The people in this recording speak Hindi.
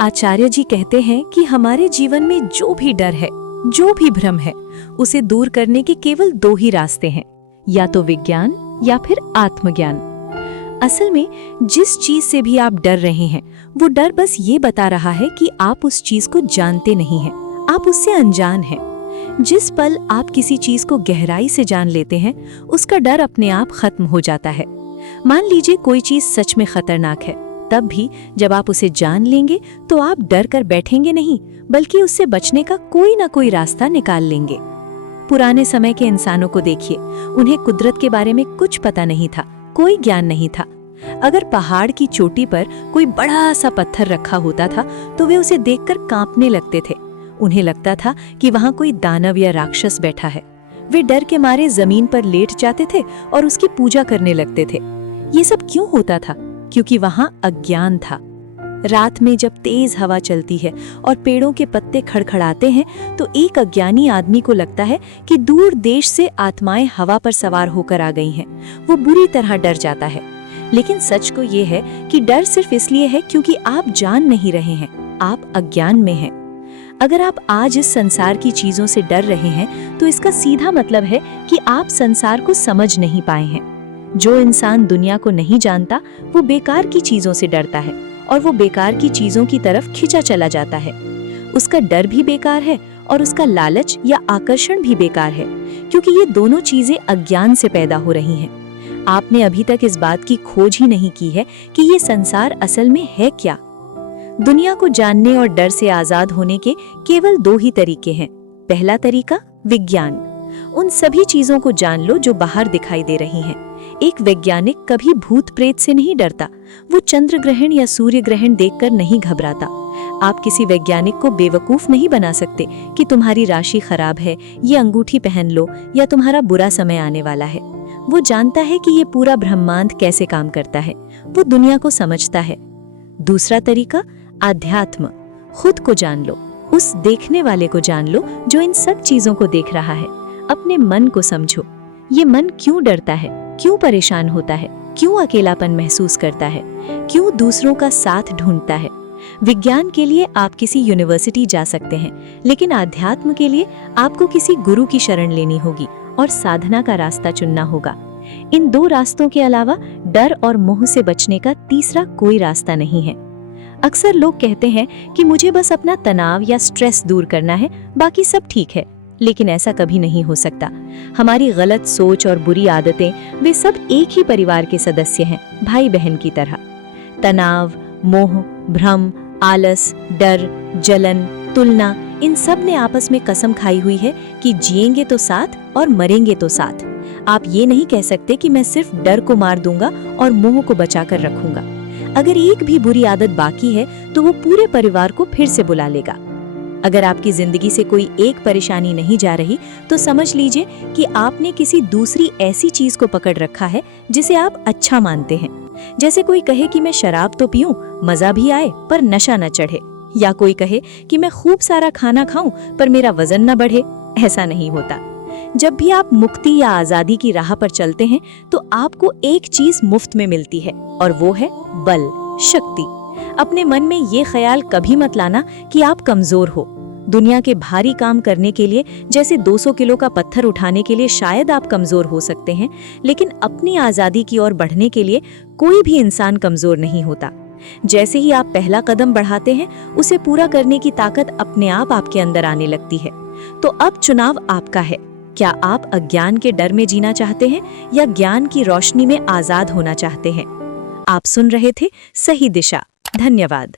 आचार्य जी कहते हैं कि हमारे जीवन में जो भी डर है, जो भी भ्रम है, उसे दूर करने के केवल दो ही रास्ते हैं, या तो विज्ञान या फिर आत्मज्ञान। असल में जिस चीज से भी आप डर रहे हैं, वो डर बस ये बता रहा है कि आप उस चीज को जानते नहीं हैं, आप उससे अनजान हैं। जिस पल आप किसी चीज को गहराई से जान लेते हैं, उसका डर अपने आप खत्म हो जाता है। मान लीजिए कोई चीज सच में खतरनाक है, तब भी जब आप उसे जान लेंगे तो आप डर कर बैठेंगे नहीं, बल्कि उससे बचने का कोई ना कोई रास्ता निकाल लेंगे। पुराने समय के इंसानों को देखिए, उन्हें कुदरत के बारे में कुछ पता नहीं था, कोई ज्ञान नहीं था। अगर पहाड़ की चोटी पर कोई बड़ा सा पत्थर रखा होता था तो वे उसे देखकर कांपने लगते थे। उन्हें लगता था कि वहां कोई दानव या राक्षस बैठा है। वे डर के मारे जमीन पर लेट जाते थे और उसकी पूजा करने लगते थे। ये सब क्यों होता था? क्योंकि वहां अज्ञान था। रात में जब तेज हवा चलती है और पेड़ों के पत्ते खड़खड़ाते हैं, तो एक अज्ञानी आदमी को लगता है कि दूर देश से आत्माएं हवा पर सवार होकर आ गई हैं। वो बुरी तरह डर जाता है। लेकिन सच को ये है कि डर सिर्फ इसलिए है क्योंकि आप जान नहीं रहे हैं, आप अज्ञान में हैं। अगर आप आज इस संसार की चीजों से डर रहे हैं, तो इसका सीधा मतलब है कि आप संसार को समझ नहीं पाए हैं। जो इंसान दुनिया को नहीं जानता, वो बेकार की चीजों से डरता है और वो बेकार की चीजों की तरफ खिंचा चला जाता है। उसका डर भी बेकार है और उसका लालच या आकर्षण भी बेकार है, क्योंकि ये दोनों चीजें अज्ञान से पैदा हो रही हैं। आपने अभी तक इस बात की खोज ही नहीं की है कि ये संसार असल में है क्या। दुनिया को जानने और डर से आजाद होने के केवल दो ही तरीके हैं। पहला तरीका विज्ञान। उन सभी चीजों को जान लो जो बाहर दिखाई दे रही हैं। एक वैज्ञानिक कभी भूत प्रेत से नहीं डरता, वो चंद्र ग्रहण या सूर्य ग्रहण देखकर नहीं घबराता। आप किसी वैज्ञानिक को बेवकूफ नहीं बना सकते कि तुम्हारी राशि खराब है, ये अंगूठी पहन लो, या तुम्हारा बुरा समय आने वाला है। वो जानता है कि ये पूरा ब्रह्मांड कैसे काम करता है, वो दुनिया को समझता है। दूसरा तरीका आध्यात्म। खुद को जान लो, उस देखने वाले को जान लो जो इन सब चीजों को देख रहा है। अपने मन को समझो। ये मन क्यों डरता है, क्यों परेशान होता है, क्यों अकेलापन महसूस करता है, क्यों दूसरों का साथ ढूंढता है। विज्ञान के लिए आप किसी यूनिवर्सिटी जा सकते हैं, लेकिन आध्यात्म के लिए आपको किसी गुरु की शरण लेनी होगी और साधना का रास्ता चुनना होगा। इन दो रास्तों के अलावा डर और मोह से बचने का तीसरा कोई रास्ता नहीं है। अक्सर लोग कहते हैं कि मुझे बस अपना तनाव या स्ट्रेस दूर करना है, बाकी सब ठीक है। लेकिन ऐसा कभी नहीं हो सकता। हमारी गलत सोच और बुरी आदतें, वे सब एक ही परिवार के सदस्य हैं, भाई बहन की तरह। तनाव, मोह, भ्रम, आलस, डर, जलन, तुलना, इन सब ने आपस में कसम खाई हुई है कि जिएंगे तो साथ और मरेंगे तो साथ। आप ये नहीं कह सकते कि मैं सिर्फ डर को मार दूंगा और मोह को बचा कर रखूंगा। अगर एक भी बुरी आदत बाकी है तो वो पूरे परिवार को फिर से बुला लेगा। अगर आपकी जिंदगी से कोई एक परेशानी नहीं जा रही, तो समझ लीजिए कि आपने किसी दूसरी ऐसी चीज को पकड़ रखा है जिसे आप अच्छा मानते हैं। जैसे कोई कहे कि मैं शराब तो पीऊं, मजा भी आए, पर नशा न चढ़े, या कोई कहे कि मैं खूब सारा खाना खाऊं पर मेरा वजन न बढ़े। ऐसा नहीं होता। जब भी आप मुक्ति या आजादी की राह पर चलते हैं, तो आपको एक चीज मुफ्त में मिलती है, और वो है बल, शक्ति। अपने मन में ये ख्याल कभी मत लाना कि आप कमजोर हो। दुनिया के भारी काम करने के लिए, जैसे 200 किलो का पत्थर उठाने के लिए शायद आप कमजोर हो सकते हैं, लेकिन अपनी आजादी की ओर बढ़ने के लिए कोई भी इंसान कमजोर नहीं होता। जैसे ही आप पहला कदम बढ़ाते हैं, उसे पूरा करने की ताकत अपने आप आपके अंदर आने लगती है। तो अब चुनाव आपका है। क्या आप अज्ञान के डर में जीना चाहते हैं या ज्ञान की रोशनी में आजाद होना चाहते हैं? आप सुन रहे थे सही दिशा। धन्यवाद।